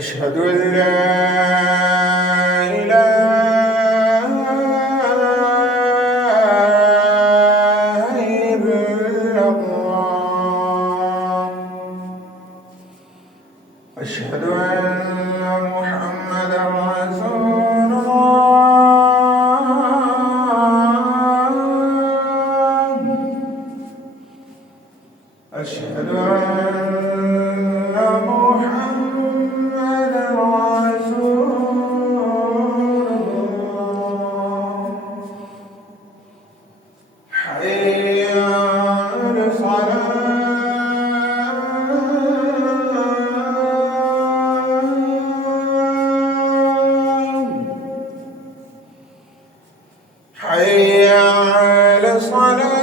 أشهد أن لا إله إلا الله. أشهد أن محمدا رسول الله. أشهد أن محمدا رسول الله. حي على الصلاة. حي على الصلاة.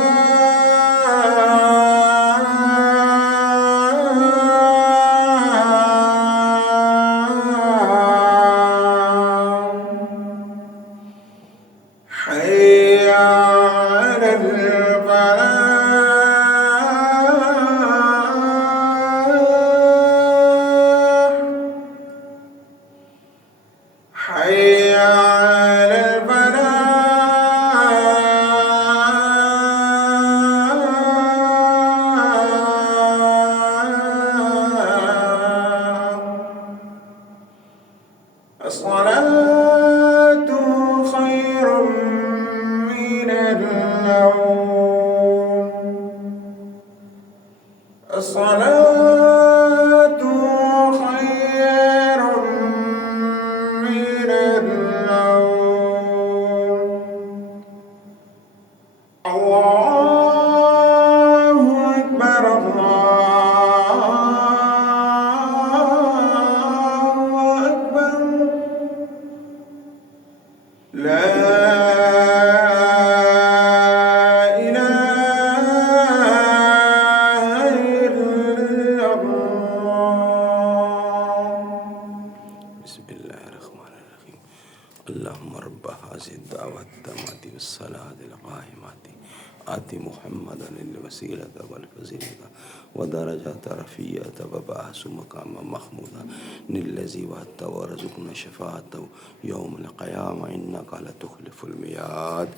حي على الفلاح. حي على الفلاح. الصلاة خير من النوم. الصلاة خير من النوم. الله أكبر الله أكبر. لا إله إلا الله. بسم الله الرحمن الرحيم. اللهم رب هذه الدعوة التامة والصلاة القائمة آت محمدا الوسيلة والفضيلة ودرجة رفيعة وبعث مقاما محمودا الذي وعدته ورزقنا شفاعته يوم القيامة إنك لا تخلف الميعاد.